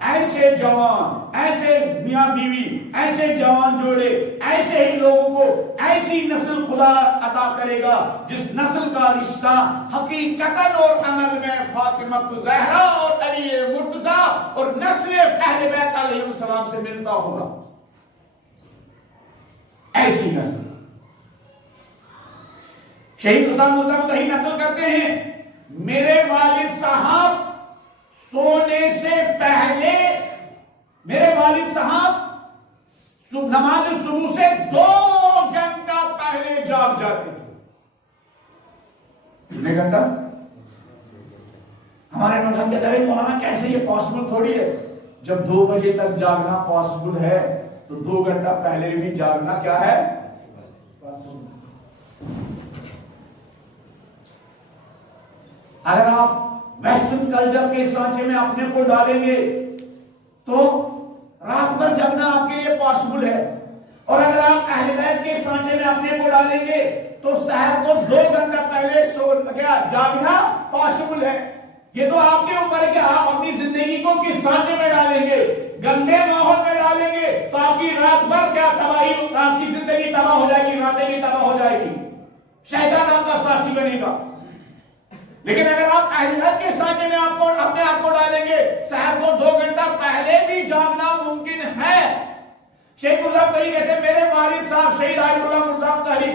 ایسے جوان، ایسے میاں بیوی، ایسے جوان جوڑے، ایسے ہی لوگوں کو ایسی نسل خدا عطا کرے گا جس نسل کا رشتہ حقیقتاً اور عمل میں فاطمہ زہرا اور علی مرتضیٰ اور نسل اہل بیت علیہ السلام سے ملتا ہوگا۔ ایسی نسل شہید استاد مرزا مطہری نقل کرتے ہیں، میرے والد صاحب سونے سے پہلے، میرے والد صاحب نماز صبح سے 2 گھنٹہ پہلے جاگ جاتے تھے۔ کتنے گھنٹہ؟ ہمارے نوجوان کہتے ہیں مولانا کیسے یہ پاسبل تھوڑی ہے، جب 2 بجے تک جاگنا پاسبل ہے تو 2 گھنٹہ پہلے بھی جاگنا کیا ہے پاسبل۔ اگر آپ ویسٹرن کلچر کے سانچے میں اپنے کو ڈالیں گے تو رات بھر جگنا آپ کے لیے پاسبل ہے، اور اگر آپ اہل بیت کے سانچے میں اپنے کو ڈالیں گے تو سحر کو 2 گھنٹہ پہلے جاگنا پاسبل ہے۔ یہ تو آپ کے اوپر ہے کہ آپ اپنی زندگی کو کس سانچے میں ڈالیں گے۔ گندے ماحول میں ڈالیں گے تو آپ کی رات بھر کیا تباہی، آپ کی زندگی تباہ ہو جائے گی، راتیں بھی تباہ ہو جائے گی، شیطان آپ کا ساتھی بنے گا۔ لیکن اگر آپ اہل بیت کے سانچے میں اپنے آپ کو ڈالیں گے، سحر کو 2 گھنٹہ پہلے بھی جاگنا ممکن ہے۔ شیخ مرزا مطہری کہتے ہیں میرے والد صاحب شہید آیت اللہ مرزا مطہری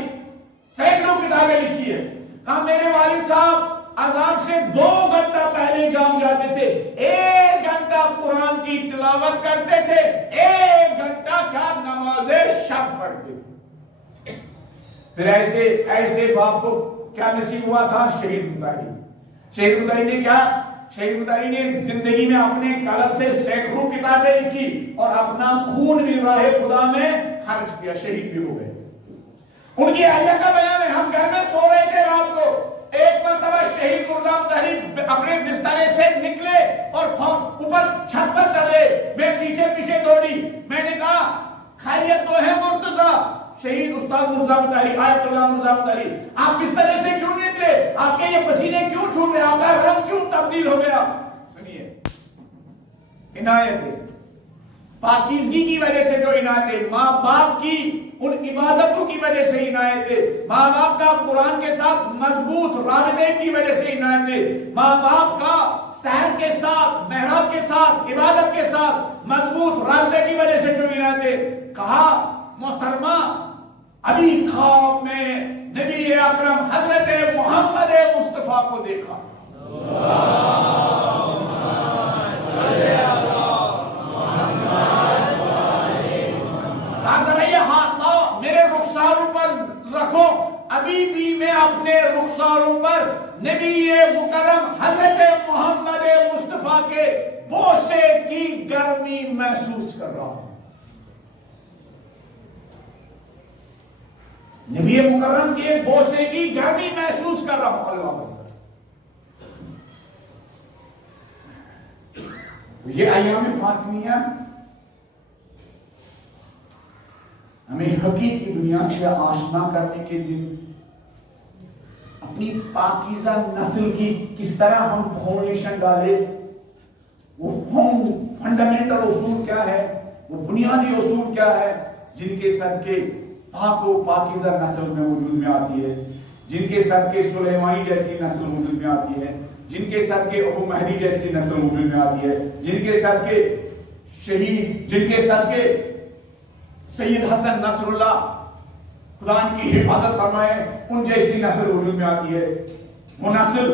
سینکڑوں کتابیں لکھی ہے، کہا میرے والد صاحب اذان سے 2 گھنٹہ پہلے جاگ جاتے تھے، 1 گھنٹہ قرآن کی تلاوت کرتے تھے، 1 گھنٹہ کیا نماز شب پڑھتے تھے۔ پھر ایسے باپ کو کیا نصیب ہوا تھا؟ شہید مطہری۔ شہید مطہری نے کیا؟ شہید مطہری نے زندگی میں اپنے قلم سے سینکڑوں کتابیں لکھی اور اپنا خون بھی راہ خدا میں خرچ کیا، شہید بھی ہو گئے۔ ان کی اہلیہ کا بیان ہے، ہم گھر میں سو رہے تھے رات کو، ایک مرتبہ شہید مرزا مطہری اپنے بسترے سے نکلے اور اوپر چھت پر چڑھے، میں پیچھے پیچھے دوڑی، میں نے کہا خیریت تو ہے مرتضیٰ؟ شہید استاد مرزا مطہری آیت اللہ مرزا مطہری، آپ بسترے سے کیوں نکلے؟ آپ کے یہ پسینے کیوں چھوٹ رہے؟ آپ کا رنگ کیوں تبدیل ہو گیا؟ سنیے، عنایت ہے، پاکیزگی کی وجہ سے جو عنایت ہے، ماں باپ کی ان عبادتوں کی وجہ سے عنایت ہے، ماں باپ کا قرآن کے ساتھ مضبوط رابطے کی وجہ سے عنایت ہے، ماں باپ کا سحر کے ساتھ، محراب کے ساتھ، عبادت کے ساتھ مضبوط رابطے کی وجہ سے جو عنایت ہے۔ کہا محترمہ ابھی خواب میں نبی اکرم حضرت محمد مصطفیٰ کو دیکھا، میرے رخساروں پر رکھو، ابھی بھی میں اپنے رخساروں پر نبی مکرم حضرت محمد مصطفیٰ کے بوسے کی گرمی محسوس کر رہا ہوں۔ نبی مکرم کے بوسے کی گرمی محسوس کر رہا ہوں۔ اللہ یہ ایام فاطمیہ ہمیں حقیقی دنیا سے آشنا کرنے کے دن، اپنی پاکیزہ نسل کی کس طرح ہم فاؤنڈیشن ڈالے، وہ فنڈامنٹل اصول کیا ہے، وہ بنیادی اصول کیا ہے، جن کے صدقے پاک و پاکیزہ نسل میں وجود میں آتی ہے، جن کے صدقے سلیمانی جیسی نسل وجود میں آتی ہے، جن کے صدقے ابو مہدی جیسی نسل وجود میں آتی ہے، جن کے صدقے شہید، جن کے صدقے سید حسن نصر اللہ خدا ان کی حفاظت فرمائے، ان جیسی نسل وجود میں آتی ہے۔ وہ نسل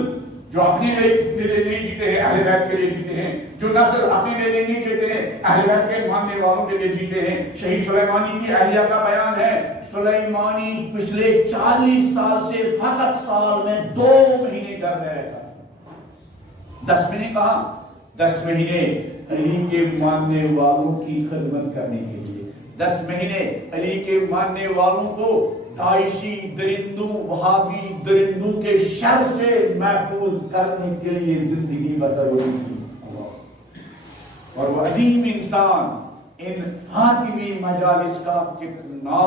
جو اپنے لیے نہیں جیتے ہیں، اہل بیت کے لیے جیتے ہیں، جو نسل اپنے لیے نہیں جیتے ہیں، اہل بیت کے ماننے والوں کے لیے جیتے ہیں۔ شہید سلیمانی کی اہلیہ کا بیان ہے، سلیمانی پچھلے 40 سال سے فقط سال میں 2 مہینے گھر میں رہتا، 10 مہینے کہا، 10 مہینے علی کے ماننے والوں کی خدمت کرنے کے لیے، 10 مہینے علی کے ماننے والوں کو داعشی درندوں، وہابی درندوں کے شر سے محفوظ کرنے کے لیے زندگی بسر ہوئی تھی۔ اور وہ عظیم انسان ان فاطمی مجالس کا کتنا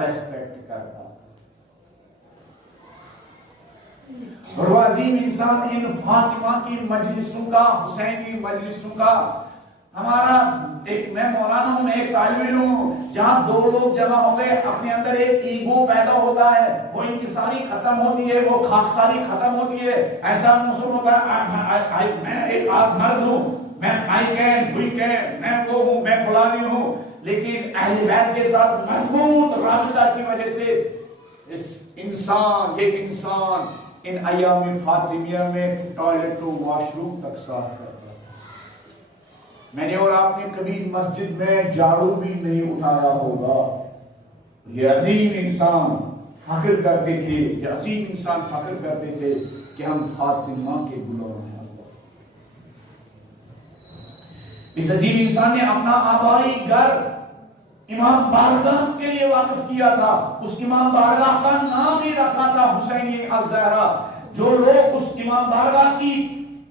ریسپیکٹ کرتا، اور وہ عظیم انسان ان فاطمہ کی مجلسوں کا، حسینی مجلسوں کا، ہمارا میں مولانا ہوں، میں ایک طالب علم ہوں، جہاں 2 لوگ جمع ہو گئے، اپنے اندر ایک ایگو پیدا ہوتا ہے، وہ انکساری ختم ہوتی ہے، وہ خاکساری ختم ہوتی ہے، ایسا محسوس ہوتا ہے میں ایک مرد ہوں، میں وی کین، میں وہ ہوں، میں فلانی ہوں۔ لیکن اہل بیت کے ساتھ مضبوط رابطہ کی وجہ سے ایک انسان ان ایام فاطمیہ میں ٹوائلٹ و واش روم تک صاف کرتا۔ میں نے اور آپ نے کبھی مسجد میں جھاڑو بھی نہیں اٹھایا ہوگا۔ یہ عظیم انسان فخر کرتے تھے، یہ عظیم انسان فخر کرتے تھے کہ ہم فاطمہ کے غلام ہیں۔ اس عظیم انسان نے اپنا آبائی گھر امام بارگاہ کے لیے واقف کیا تھا. اس امام بارگاہ کا نام ہی رکھا تھا حسین الزہرا. جو لوگ اس امام بارگاہ کی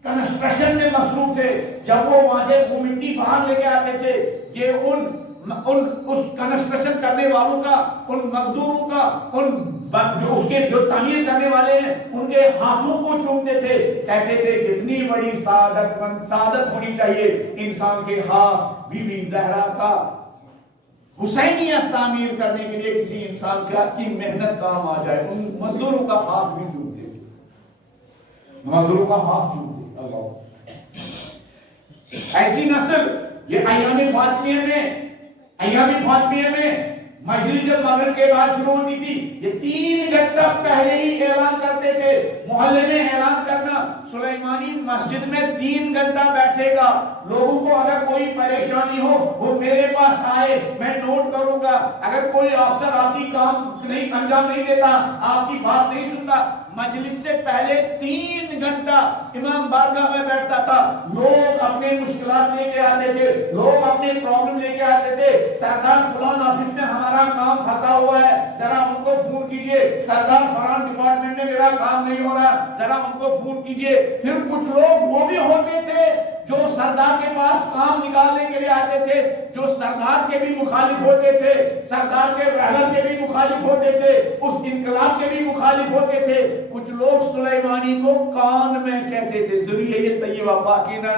کنسٹرکشن میں مصروف تھے، جب وہ وہاں سے وہ مٹی باہر لے کے آتے تھے، یہ اس کنسٹرکشن کرنے والوں کا، ان مزدوروں کا، جو تعمیر کرنے والے ہیں، ان کے ہاتھوں کو چومتے تھے. کہتے تھے کتنی بڑی سعادت ہونی چاہیے انسان کے ہاتھ بی بی زہرا کا حسینیت تعمیر کرنے کے لیے کسی انسان کی محنت کام آ جائے. ان مزدوروں کا ہاتھ بھی چومتے تھے، مزدوروں کا ہاتھ چومتے. ایسی نسل یہ ایام فاطمیہ میں مجلس جب مغرب کے بعد شروع ہوتی تھی، یہ 3 گھنٹہ پہلے ہی اعلان کرتے تھے. محلے میں اعلان کرنا، سلیمانی مسجد میں 3 گھنٹہ بیٹھے گا. لوگوں کو اگر کوئی پریشانی ہو وہ میرے پاس آئے، میں نوٹ کروں گا. اگر کوئی افسر آپ کی کام انجام نہیں دیتا، آپ کی بات نہیں سنتا، مجلس سے پہلے 3 گھنٹہ امام بارگاہ میں بیٹھتا تھا. لوگ اپنے مشکلات لے کے آتے تھے، لوگ اپنے پرابلم لے کے آتے تھے. سردار فلان آفس میں ہمارا کام پھنسا ہوا ہے، ذرا ان کو فون کیجئے. سردار فلان ڈپارٹمنٹ میں میرا کام نہیں ہو رہا، ذرا ان کو فون کیجئے. پھر کچھ لوگ وہ بھی ہوتے تھے جو سردار کے پاس کام نکالنے کے لیے آتے تھے، جو سردار کے بھی مخالف ہوتے تھے، سردار کے رہبر کے بھی مخالف ہوتے تھے، اس انقلاب کے بھی مخالف ہوتے تھے. کچھ لوگ سلیمانی کو کان میں کہتے تھے، ذریعہ طیبہ پاکینہ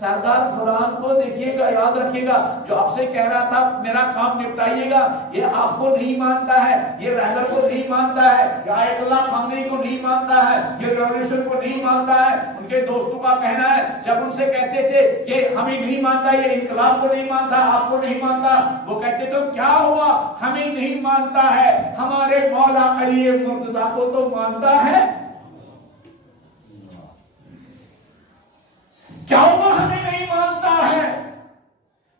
سردار فلان کو دیکھیے گا، یاد رکھیے گا، جو آپ سے کہہ رہا تھا میرا کام نپٹائیے گا، یہ آپ کو نہیں مانتا ہے، یہ رہبر کو نہیں مانتا ہے، یہ آیت اللہ خامنئی کو نہیں مانتا ہے، یہ ریولیوشن کو نہیں مانتا ہے. ان کے دوستوں کا کہنا ہے جب ان سے کہتے تھے کہ ہمیں نہیں مانتا، یہ انقلاب کو نہیں مانتا، آپ کو نہیں مانتا، وہ کہتے تو کیا ہوا، ہمیں نہیں مانتا ہے، ہمارے مولا علی مرتضیٰ کو تو مانتا ہے. کیا ہوا ہمیں نہیں مانتا ہے،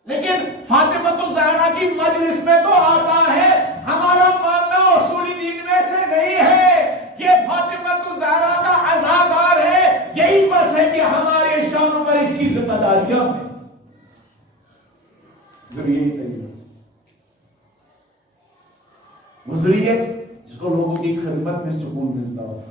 لیکن فاطمہ الزہرا کی مجلس میں تو آتا ہے. ہمارا ماننا اصولی دین میں سے نہیں ہے، یہ فاطمہ الزہرا کا عزادار ہے. یہی بس ہے کہ ہمارے شانوں پر اس کی ذمہ داریاں ہیں. وہ ذریعت جس کو لوگوں کی خدمت میں سکون ملتا ہو،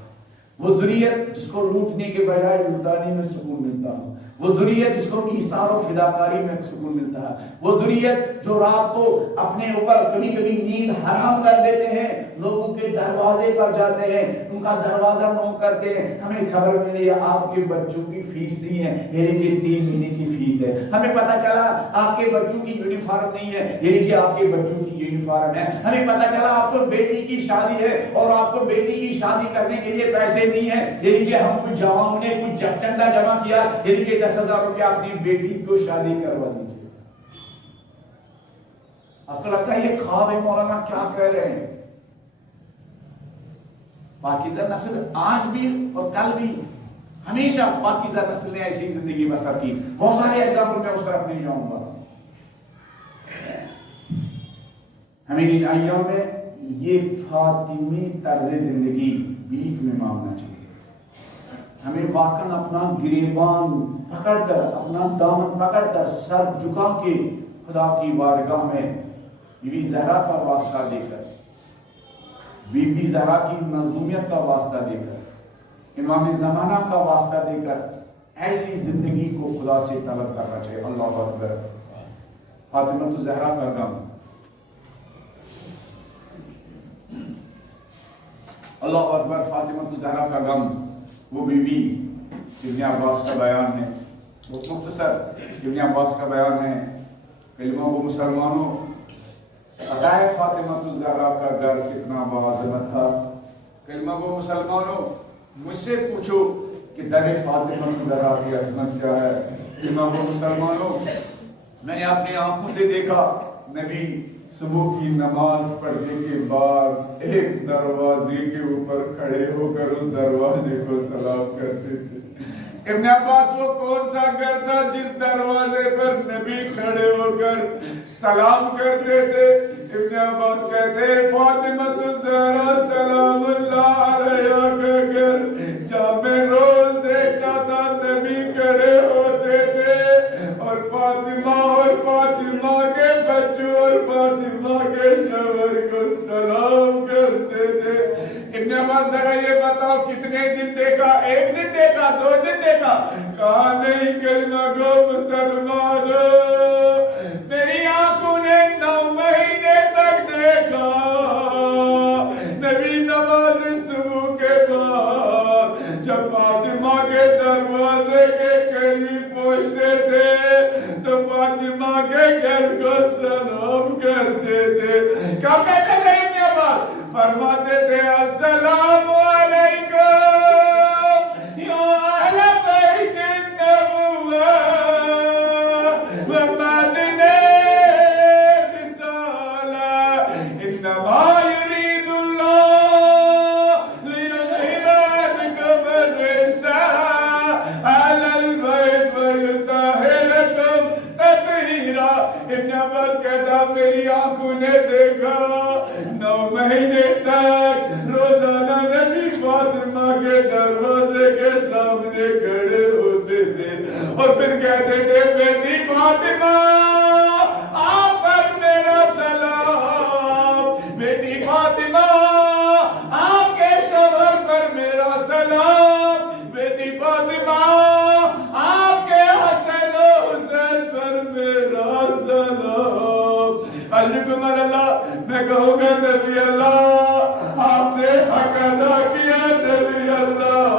وہ ذریعت جس کو لوٹنے کے بجائے لوٹانے میں سکون ملتا ہو، وہ ذریعت جس کو ایثار و فداکاری میں سکون ملتا ہے، وہ ذریعت جو رات کو اپنے اوپر کبھی کبھی نیند حرام کر دیتے ہیں، لوگوں کے دروازے پر جاتے ہیں، ان کا دروازہ نوک کرتے ہیں، ہمیں خبر ملی آپ کے بچوں کی فیس نہیں ہے، یہ لیجیے 3 مہینے کی فیس ہے. ہمیں پتا چلا آپ کے بچوں کی یونیفارم نہیں ہے، یہ لیجیے آپ کے بچوں کی یونیفارم ہے. ہمیں پتا چلا آپ کو بیٹی کی شادی ہے اور آپ کو بیٹی کی شادی کرنے کے لیے پیسے نہیں ہیں، یہ لیجیے ہم کچھ جوانوں نے کچھ چندہ جمع کیا، یہ لیجیے 10,000 روپیہ اپنی بیٹی کو شادی کروا دیجیے. آپ کو لگتا ہے یہ خواب ہے؟ مولانا کیا کہہ رہے ہیں؟ پاکیزہ نسل آج بھی اور کل بھی ہمیشہ پاکیزہ نسل نے ایسی زندگی بسر کی. بہت سارے ایگزامپل میں اس طرف نہیں جاؤں گا. ہمیں ان ایام میں یہ فاطمی طرز زندگی بیک میں مانگنا چاہیے. ہمیں واقعاً اپنا گریبان پکڑ کر، اپنا دامن پکڑ کر، سر جھکا کے خدا کی بارگاہ میں بی بی زہرا کا واسطہ دے کر، بی بی زہرا کی مظلومیت کا واسطہ دے کر، امام زمانہ کا واسطہ دے کر ایسی زندگی کو خدا سے طلب کرنا چاہیے. اللہ اکبر. فاطمہ الزہرا کا غم، اللہ اکبر. فاطمہ الزہرا کا غم، وہ بی بی ابن عباس کا بیان ہے، وہ مختصر ابن عباس کا بیان ہے. کلمہ کو مسلمانوں، پتہ ہے فاطمہ الزہرا کا گھر کتنا باعظمت تھا؟ کلمہ کو مسلمانوں، مجھ سے پوچھو کہ در فاطمہ الزہرا کی عظمت کیا ہے. کلمہ کو مسلمانوں، میں نے اپنی آنکھوں سے دیکھا نبی صبح کی نماز پڑھنے کے بعد ایک دروازے کے اوپر کھڑے ہو کر اس دروازے کو سلام کرتے تھے. ابن عباس وہ کون سا گھر تھا جس دروازے پر نبی کھڑے ہو کر سلام کرتے تھے؟ ابن عباس کہتے ہیں فاطمہ الزہرا سلام اللہ علیہا کا گھر جہاں میں روز دیکھتا تھا نبی کھڑے ہوتے تھے اور فاطمہ کے بچوں اور فاطمہ کے شوہر کو سلام کرتے تھے۔ ابن عباس ذرا یہ بتاؤ کتنے دن دیکھا؟ 1 دن دیکھا، 2 دن دیکھا؟ کہا نہیں کلمہ گو مسلمانوں، میری آنکھوں نے 9 مہینے تک دیکھا۔ نبی نماز صبح کے بعد جب فاطمہ کے دروازے کے قریب پہنچتے تھے تو فاطمہ کے گھر کو سلام کرتے تھے۔ کیا کہتے تھے ابن عباس؟ فرماتے تھے السلام علیکم یا اہل بیت النبوہ ومعدن الرسالہ انما یرید اللہ لیذہب عنکم الرجس اہل البیت ویطہرکم تطہیرا۔ ابن عباس کہتا میری آنکھوں نے دیکھا 9 مہینے تک روزانہ نبی فاطمہ کے دروازے کے سامنے کھڑے ہوتے تھے اور پھر کہتے تھے بیٹی فاطمہ آپ پر میرا سلام، بیٹی فاطمہ آپ کے شوہر پر میرا سلام، بیٹی فاطمہ آپ کے حسن و حسین پر میرا سلام۔ علیکم اللہ میں کہوں گا نبی اللہ آپ نے حق ادا کیا، نبی اللہ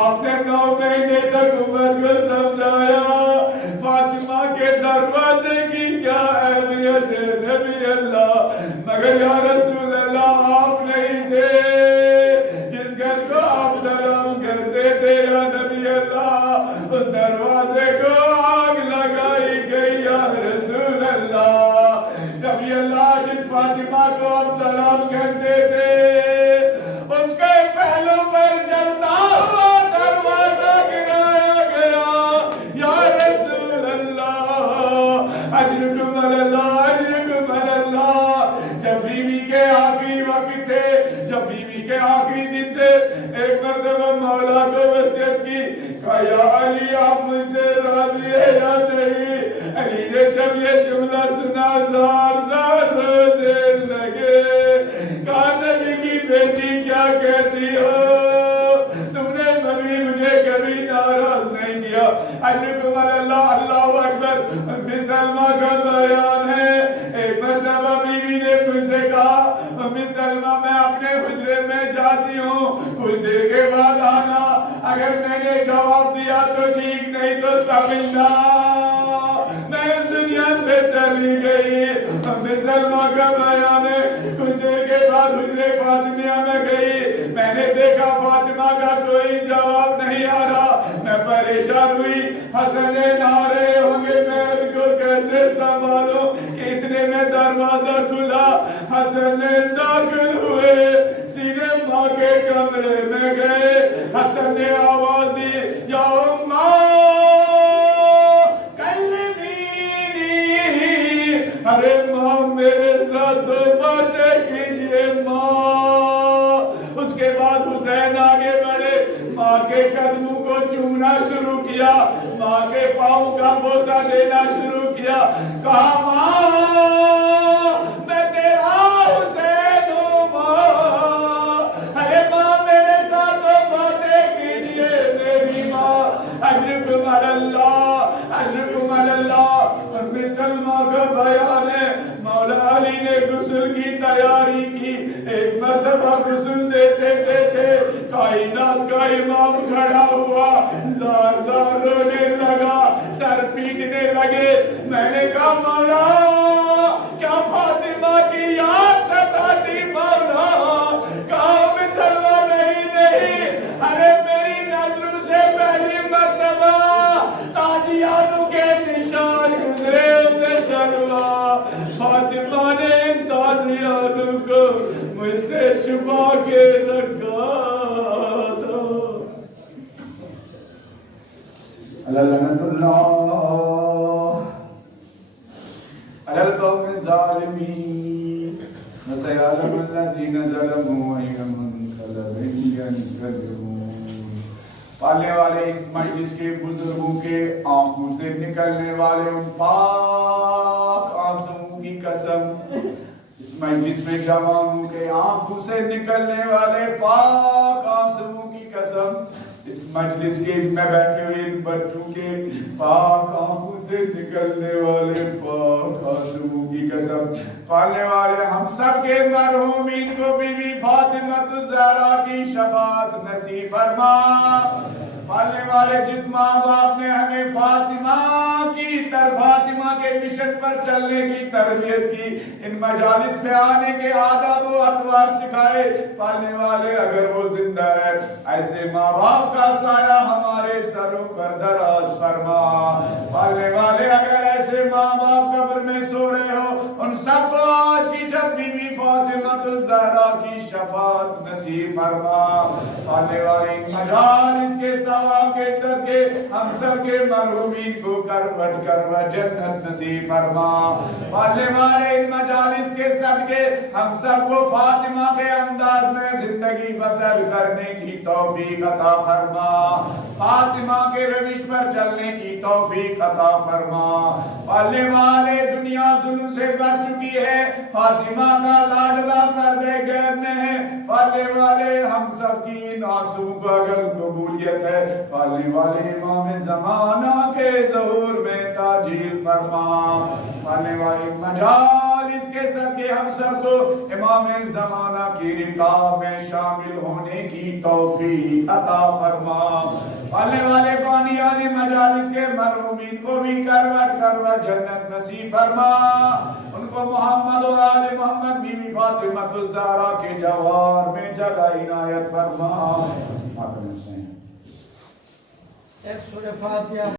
آپ نے 9 مہینے تک امت کو سمجھایا فاطمہ کے دروازے کی کیا اہمیت ہے نبی اللہ، مگر یا رسول اللہ آپ نہیں تھے جس گھر کو آپ سلام کرتے تھے یا نبی اللہ اس دروازے کو آگ لگائی گئی یا رسول اللہ۔ نبی اللہ جس فاطمہ کو آپ سلام کرتے تھے اس کے پہلو پر جلتا ہوا دروازہ گرایا گیا یا رسول اللہ۔ اجرکم اللہ، اجرکم اللہ۔ جب بیوی کے آخری وقت تھے، جب بیوی کے آخری دن تھے، ایک مرتبہ مولا کو وصیت کی، کہا یا علی آپ مجھ سے راضی ہے یا نہیں؟ علی نے جب یہ جملہ سنا زار زار رونے لگے۔ کہا نبی کی بیٹی کیا کہتی ہو؟ تم نے کبھی مجھے کبھی ناراض نہیں کیا۔ اجرکم اللہ، اللہ اکبر۔ ام سلمہ کا بیان ہے ایک مرتبہ بیوی نے مجھ سے کہا ام سلمہ میں اپنے حجرے میں جاتی ہوں، کچھ دیر کے بعد آنا، اگر میں نے جواب دیا تو ٹھیک نہیں تو سمجھنا میں اس دنیا سے چلی گئی۔ ام سلمہ کا بیان ہے کچھ دیر کے بعد حجرے فاطمیہ میں گئی، میں نے دیکھا فاطمہ کا کوئی جواب نہیں آ رہا، میں پریشان ہوئی، حسن نہ رہے ہوں گے میں ان کو کیسے سنبھالوں کہ اتنے میں دروازہ کھلا، حسن داخل ہوئے، سیدھے ماں کے کمرے میں گئے، حسن نے آواز دی یا اماں ارے ماں میرے ساتھ باتیں کیجئے ماں۔ اس کے بعد حسین آگے بڑھے، ماں کے قدموں کو چومنا شروع کیا، ماں کے پاؤں کا بوسہ دینا شروع کیا، کہا ماں میں تیرا حسین ہوں ماں، ارے ماں میرے ساتھ باتیں کیجئے میری ماں۔ اجرکم اللہ، اجرکم اللہ۔ ام سلمہ کا بیان ہے مولا علی نے غسل کی تیاری کی، ایک مرتبہ غسل دیتے دیتے کائنات کا امام کھڑا ہوا، زار زار رونے لگا، سر پیٹنے لگے۔ میں نے کہا مولا کیا فاطمہ کی یاد ستاتی مولا؟ کہا ام سلمہ نہیں، ارے میری نظروں سے پہلی مرتبہ تازیانوں کے نشان گزرے ام سلمہ، فاطمہ نے ان تازیانوں کو مجھ سے چھپا کے رکھا تھا۔ لعنت اللہ علی القوم الظالمین وسيعلم الذين ظلموا أي منقلب ينقلبون پالنے والے اس مجلس کے بزرگوں کے آنکھوں سے نکلنے والے ان پاک آنسوؤں کی قسم، اس مجلس میں جوانوں کے آنکھوں سے نکلنے والے پاک آنسوؤں کی قسم، اس مجلس کے میں بیٹھے ہوئے ان بچوں کے پاک آنکھوں سے نکلنے والے پاک آنسوؤں کی قسم، پالنے والے ہم سب کے مرحومین کو بی بی فاطمہ الزہرا کی شفاعت نصیب فرما۔ پالنے والے جس ماں باپ نے ہمیں فاطمہ کے مشن پر چلنے کی تربیت کی، ان مجالس میں آنے کے آداب و اطوار سکھائے، پالنے والے اگر وہ زندہ ہے ایسے ماں باپ کا سایہ ہمارے سروں پر دراز فرما۔ پالنے والے اگر ایسے ماں باپ قبر میں سو رہے ہو، ان سب کو آج کی جب بی بی فاطمہ الزہرا کی شفاعت نصیب فرما۔ پالنے والے ان مجالس کے ثواب کے صدقے ہم سب کے مرحومین کو کروٹ کروٹ جنت نصیب فرما۔ پالنے والے ان مجالس کے صدقے ہم سب کو فاطمہ کے انداز میں زندگی بسر کرنے کی توفیق عطا فرما، فاطمہ کے روش پر چلنے کی توفیق عطا فرما۔ پالنے والے دنیا ظلم سے بچ چکی ہے، فاطمہ کا لاڈلا پردے غیب میں ہے، پالنے والے ہم سب کی ان آنسوؤں کو اگر قبولیت ہے، پالنے والے امام زمانہ کے ظہور میں تاجیل فرما۔ پالنے والے مجالس کے صدقے ہم سب کو امام زمانہ کی رکاب میں شامل ہونے کی توفیق عطا فرما۔ پالنے والے بانیان مجالس کے مرحومین کو بھی کروٹ کروٹ جنت نصیب فرما، ان کو محمد و آل محمد بی بی فاطمہ الزہرا کے جوار میں جگہ عنایت فرما۔ ماتم حسین ایک سورہ فاتحہ